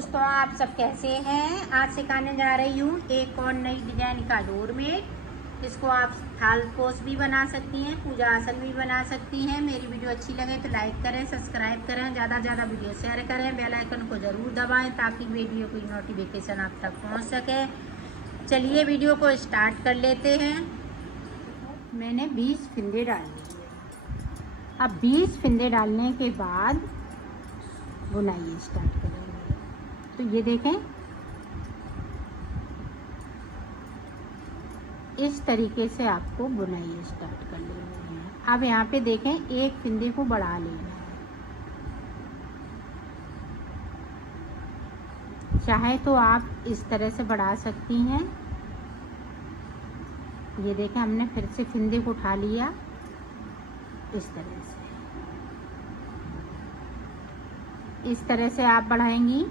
दोस्तों, आप सब कैसे हैं। आज सिखाने जा रही हूँ एक और नई डिजाइन का डोरमेट। इसको आप थाल पोस भी बना सकती हैं, पूजा आसन भी बना सकती हैं। मेरी वीडियो अच्छी लगे तो लाइक करें, सब्सक्राइब करें, ज़्यादा से ज़्यादा वीडियो शेयर करें, बेल आइकन को ज़रूर दबाएं ताकि वीडियो की नोटिफिकेशन आप तक पहुँच सके। चलिए वीडियो को स्टार्ट कर लेते हैं। मैंने 20 फिंदे डाल दिए। अब 20 फिंदे डालने के बाद बुनाई स्टार्ट करेंगे। तो ये देखें, इस तरीके से आपको बुनाई स्टार्ट कर लेनी है। अब यहाँ पे देखें, एक फिंदे को बढ़ा लेना है। चाहे तो आप इस तरह से बढ़ा सकती हैं। ये देखें, हमने फिर से फिंदे को उठा लिया इस तरह से। इस तरह से आप बढ़ाएंगी।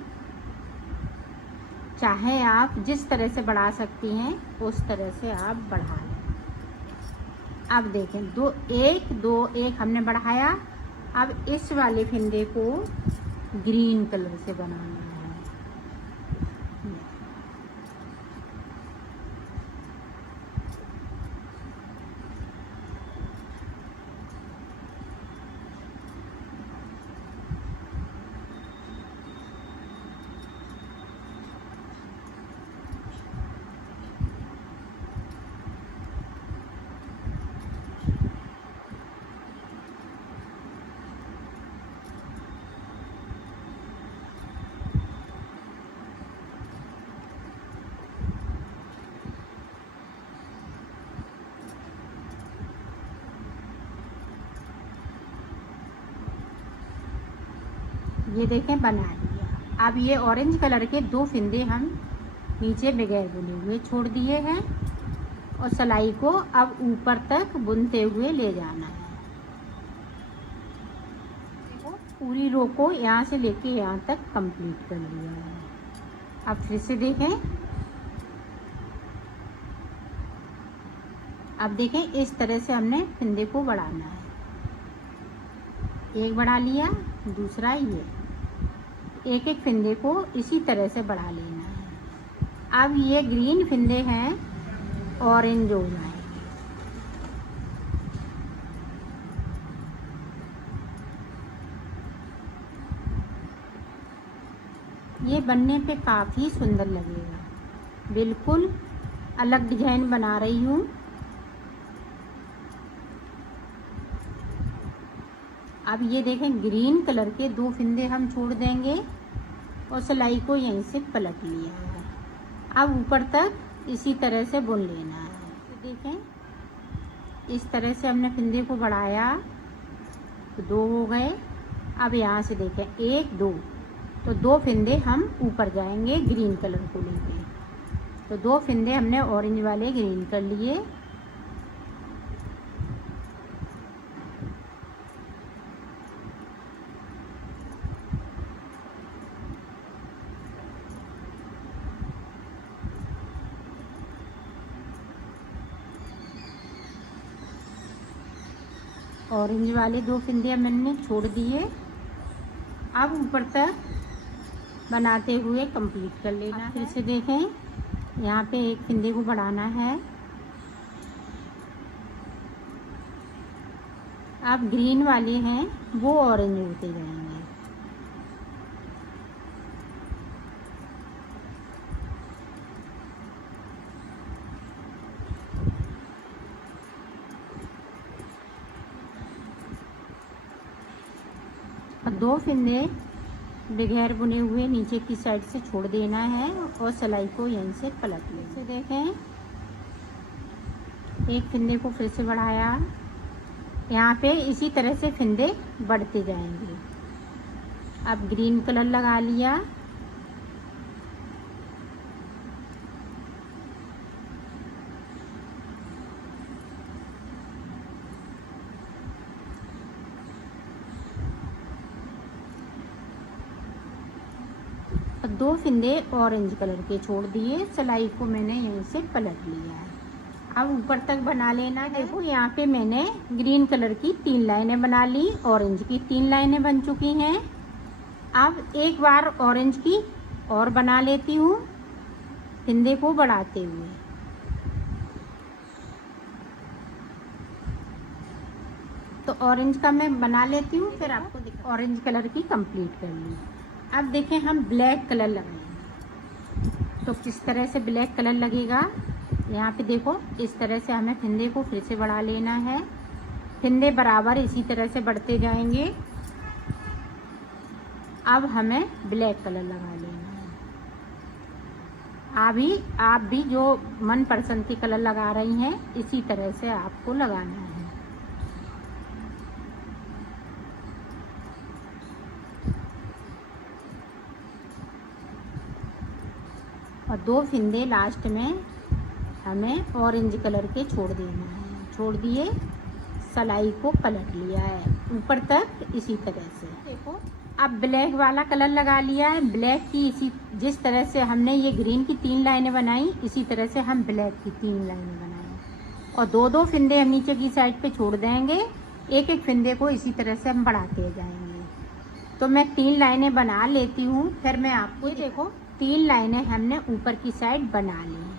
चाहे आप जिस तरह से बढ़ा सकती हैं उस तरह से आप बढ़ा लें। अब देखें, एक हमने बढ़ाया। अब इस वाले फिंदे को ग्रीन कलर से बनाना है। ये देखें, बना लिया। अब ये ऑरेंज कलर के 2 फिंदे हम नीचे बगैर बुने हुए छोड़ दिए हैं और सिलाई को अब ऊपर तक बुनते हुए ले जाना है। पूरी रो को यहाँ से लेके यहाँ तक कंप्लीट कर लिया है। अब फिर से देखें, अब देखें इस तरह से हमने फिंदे को बढ़ाना है। एक बढ़ा लिया, दूसरा ये, एक एक फिंदे को इसी तरह से बढ़ा लेना है। अब ये ग्रीन फिंदे हैं, ऑरेंज हो जाएंगे। ये बनने पे काफ़ी सुंदर लगेगा। बिल्कुल अलग डिजाइन बना रही हूँ। अब ये देखें, ग्रीन कलर के 2 फिंदे हम छोड़ देंगे और सिलाई को यहीं से पलट लिया है। अब ऊपर तक इसी तरह से बुन लेना है। तो देखें, इस तरह से हमने फिंदे को बढ़ाया तो 2 हो गए। अब यहाँ से देखें 1 2, तो 2 फिंदे हम ऊपर जाएंगे ग्रीन कलर को लेके। तो 2 फिंदे हमने ऑरेंज वाले ग्रीन कर लिए। ऑरेंज वाले 2 फिंदे मैंने छोड़ दिए। अब ऊपर तक बनाते हुए कंप्लीट कर लेना है। फिर से देखें, यहाँ पे एक फिंदे को बढ़ाना है। अब ग्रीन वाले हैं वो ऑरेंज होते जाएंगे। और 2 फिंदे बगैर बुने हुए नीचे की साइड से छोड़ देना है और सिलाई को यहीं से पलट लें। से देखें, एक फिंदे को फिर से बढ़ाया। यहाँ पे इसी तरह से फिंदे बढ़ते जाएंगे। अब ग्रीन कलर लगा लिया। और 2 फिंदे ऑरेंज कलर के छोड़ दिए। सिलाई को मैंने यहीं से पलट लिया है। अब ऊपर तक बना लेना है। देखो, यहाँ पे मैंने ग्रीन कलर की 3 लाइनें बना ली, ऑरेंज की 3 लाइनें बन चुकी हैं। अब एक बार ऑरेंज की और बना लेती हूँ फिंदे को बढ़ाते हुए। तो ऑरेंज का मैं बना लेती हूँ, फिर आपको दिखा। ऑरेंज कलर की कंप्लीट कर ली। अब देखें हम ब्लैक कलर लगाएंगे। तो किस तरह से ब्लैक कलर लगेगा, यहाँ पे देखो इस तरह से हमें फिंदे को फिर से बढ़ा लेना है। फिंदे बराबर इसी तरह से बढ़ते जाएंगे। अब हमें ब्लैक कलर लगा लेना है। आप भी जो मन पसंद के कलर लगा रही हैं इसी तरह से आपको लगाना है। और 2 फिंदे लास्ट में हमें ऑरेंज कलर के छोड़ देना है। छोड़ दिए, सलाई को पलट लिया है ऊपर तक इसी तरह से। देखो अब ब्लैक वाला कलर लगा लिया है। ब्लैक की इसी जिस तरह से हमने ये ग्रीन की 3 लाइनें बनाई, इसी तरह से हम ब्लैक की 3 लाइनें बनाएं। और 2-2 फिंदे हम नीचे की साइड पे छोड़ देंगे। एक एक फिंदे को इसी तरह से हम बढ़ाते जाएंगे। तो मैं 3 लाइनें बना लेती हूँ, फिर मैं आपको देखो 3 लाइनें हमने ऊपर की साइड बना ली हैं।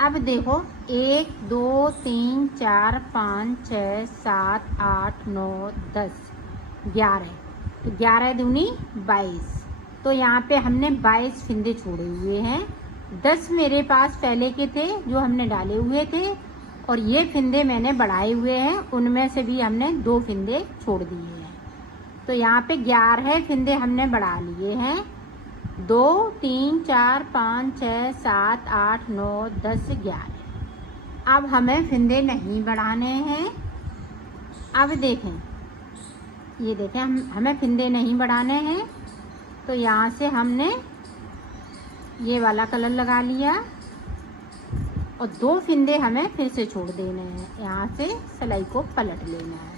अब देखो 1 2 3 4 5 6 7 8 9 10 11। तो 11 दूनी 22। तो यहाँ पे हमने 22 फिंदे छोड़े हुए हैं। 10 मेरे पास पहले के थे जो हमने डाले हुए थे, और ये फिंदे मैंने बढ़ाए हुए हैं, उनमें से भी हमने 2 फिंदे छोड़ दिए हैं। तो यहाँ पे 11 फिंदे हमने बढ़ा लिए हैं। 2 3 4 5 6 7 8 9 10 11। अब हमें फिंदे नहीं बढ़ाने हैं। अब देखें, ये देखें हमें फिंदे नहीं बढ़ाने हैं। तो यहाँ से हमने ये वाला कलर लगा लिया और 2 फिंदे हमें फिर से छोड़ देने हैं। यहाँ से सिलाई को पलट लेना है।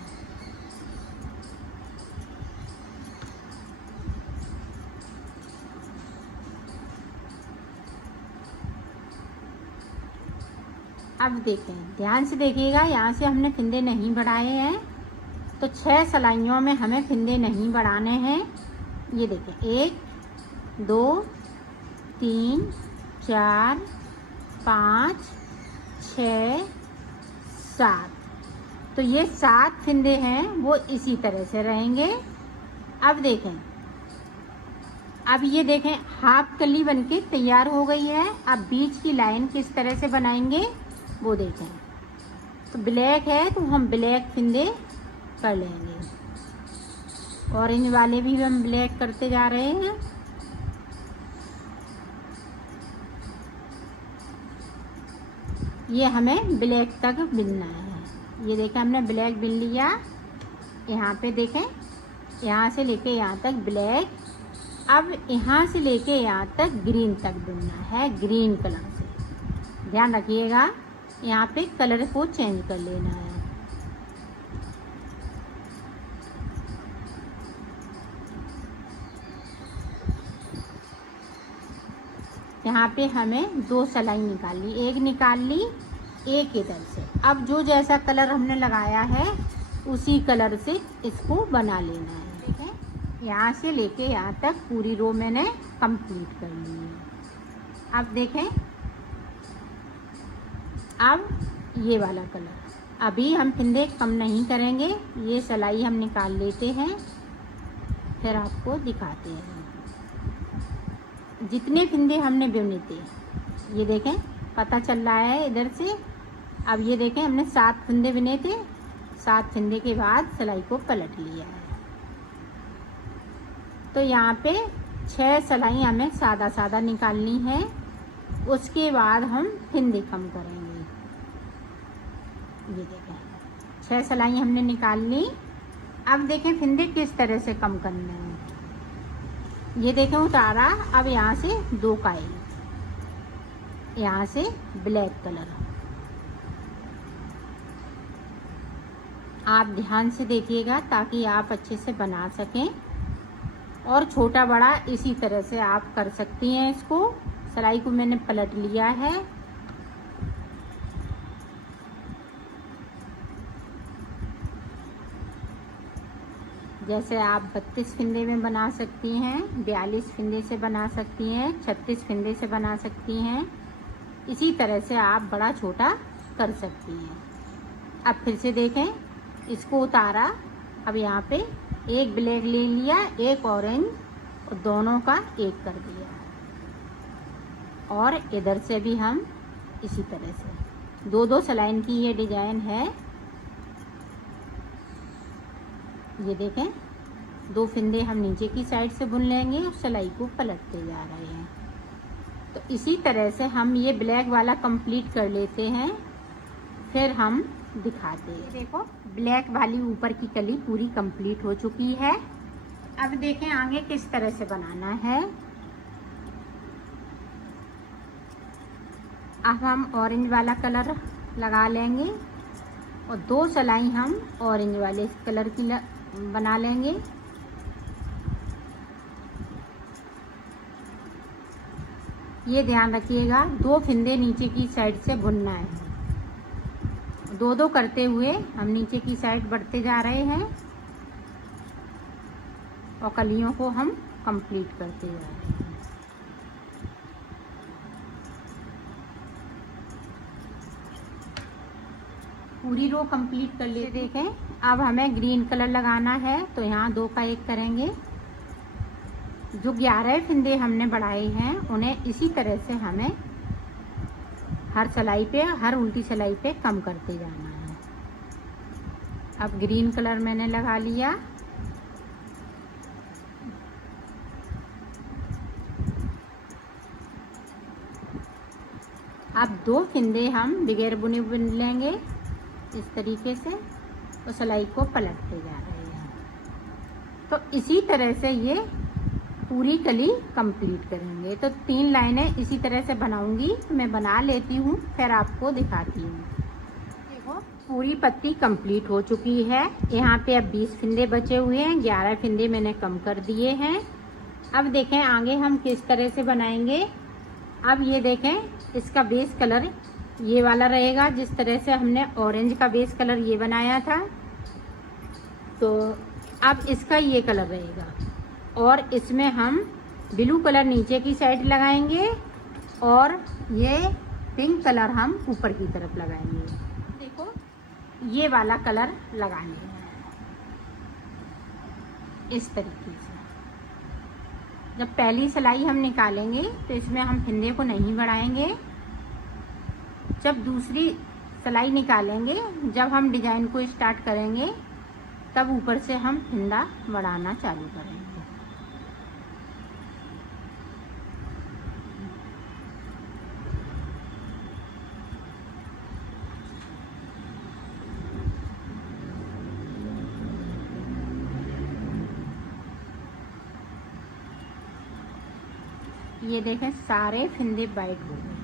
अब देखें, ध्यान से देखिएगा, यहाँ से हमने फिंदे नहीं बढ़ाए हैं। तो 6 सिलाइयों में हमें फिंदे नहीं बढ़ाने हैं। ये देखें 1 2 3 4 5 6 7। तो ये 7 फिंदे हैं वो इसी तरह से रहेंगे। अब देखें, अब ये देखें हाफ कली बनके तैयार हो गई है। अब बीच की लाइन किस तरह से बनाएंगे वो देखें। तो ब्लैक है तो हम ब्लैक फिंदे कर लेंगे। ऑरेंज वाले भी हम ब्लैक करते जा रहे हैं। ये हमें ब्लैक तक बिनना है। ये देखें हमने ब्लैक बिन लिया। यहाँ पे देखें, यहाँ से लेके यहाँ तक ब्लैक। अब यहाँ से लेके यहाँ तक ग्रीन तक बिनना है, ग्रीन कलर से। ध्यान रखिएगा, यहाँ पे कलर को चेंज कर लेना है। यहाँ पे हमें 2 सिलाई निकालनी, एक निकाल ली, एक इधर से। अब जो जैसा कलर हमने लगाया है उसी कलर से इसको बना लेना है। ठीक है, यहाँ से लेके यहाँ तक पूरी रो मैंने कंप्लीट कर ली है। अब देखें, अब ये वाला कलर, अभी हम फिंदे कम नहीं करेंगे, ये सिलाई हम निकाल लेते हैं, फिर आपको दिखाते हैं। जितने फिंदे हमने बुने थे ये देखें पता चल रहा है इधर से। अब ये देखें हमने 7 फिंदे बुने थे। 7 फिंदे के बाद सिलाई को पलट लिया है। तो यहाँ पे 6 सिलाई हमें सादा सादा निकालनी है। उसके बाद हम फिंदे कम करेंगे। ये देखें 6 सिलाई हमने निकाल ली। अब देखें फिंदे किस तरह से कम करने हैं। ये देखें उतारा। अब यहाँ से 2 काई, यहाँ से ब्लैक कलर। आप ध्यान से देखिएगा ताकि आप अच्छे से बना सकें। और छोटा बड़ा इसी तरह से आप कर सकती हैं। इसको सिलाई को मैंने पलट लिया है। जैसे आप 32 फिंदे में बना सकती हैं, 42 फिंदे से बना सकती हैं, 36 फिंदे से बना सकती हैं। इसी तरह से आप बड़ा छोटा कर सकती हैं। अब फिर से देखें, इसको उतारा। अब यहाँ पे एक ब्लैक ले लिया, एक ऑरेंज, और दोनों का एक कर दिया। और इधर से भी हम इसी तरह से 2-2 सलाइन की ये डिजाइन है। ये देखें, 2 फिंदे हम नीचे की साइड से बुन लेंगे और सिलाई को पलटते जा रहे हैं। तो इसी तरह से हम ये ब्लैक वाला कंप्लीट कर लेते हैं, फिर हम दिखाते हैं। देखो, ब्लैक वाली ऊपर की कली पूरी कंप्लीट हो चुकी है। अब देखें आगे किस तरह से बनाना है। अब हम ऑरेंज वाला कलर लगा लेंगे और 2 सिलाई हम ऑरेंज वाले कलर की बना लेंगे। ये ध्यान रखिएगा, 2 फिंदे नीचे की साइड से बुनना है। 2-2 करते हुए हम नीचे की साइड बढ़ते जा रहे हैं और कलियों को हम कंप्लीट करते जा रहे हैं। पूरी रो कंप्लीट कर लिए। देखें, अब हमें ग्रीन कलर लगाना है, तो यहाँ 2 का 1 करेंगे। जो 11 फिंदे हमने बढ़ाए हैं उन्हें इसी तरह से हमें हर सिलाई पे, हर उल्टी सिलाई पे कम करते जाना है। अब ग्रीन कलर मैंने लगा लिया। अब 2 फिंदे हम बगैर बुने बुन लेंगे इस तरीके से, और सिलाई को पलटते जा रहे हैं। तो इसी तरह से ये पूरी कली कंप्लीट करेंगे। तो 3 लाइनें इसी तरह से बनाऊंगी। मैं बना लेती हूँ, फिर आपको दिखाती हूँ। देखो, पूरी पत्ती कंप्लीट हो चुकी है। यहाँ पे अब 20 फिंदे बचे हुए हैं, 11 फिंदे मैंने कम कर दिए हैं। अब देखें आगे हम किस तरह से बनाएंगे। अब ये देखें, इसका बेस कलर ये वाला रहेगा, जिस तरह से हमने ऑरेंज का बेस कलर ये बनाया था। तो अब इसका ये कलर रहेगा और इसमें हम ब्लू कलर नीचे की साइड लगाएंगे और ये पिंक कलर हम ऊपर की तरफ लगाएंगे। देखो, ये वाला कलर लगाने हैं इस तरीके से। जब पहली सिलाई हम निकालेंगे तो इसमें हम फिंदे को नहीं बढ़ाएंगे। जब दूसरी सिलाई निकालेंगे, जब हम डिजाइन को स्टार्ट करेंगे, तब ऊपर से हम फिंदा बढ़ाना चालू करेंगे। ये देखें, सारे फिंदे वाइट हो गए।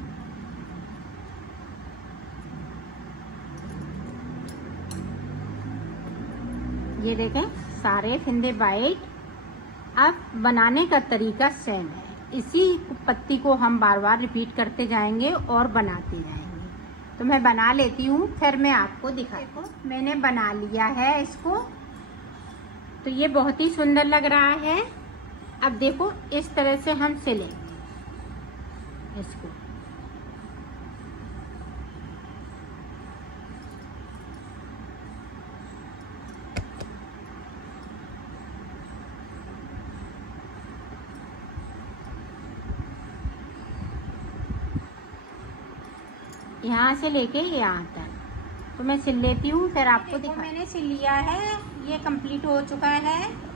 ये देखें, सारे फिंदे वाइट। अब बनाने का तरीका सेम है। इसी पत्ती को हम बार बार रिपीट करते जाएंगे और बनाते जाएंगे। तो मैं बना लेती हूँ, फिर मैं आपको दिखाती हूँ। मैंने बना लिया है इसको, तो ये बहुत ही सुंदर लग रहा है। अब देखो, इस तरह से हम सिलेंगे इसको। यहाँ से लेके यहाँ तक तो मैं सिल लेती हूँ, फिर आपको दिखा। मैंने सिल लिया है, ये कंप्लीट हो चुका है।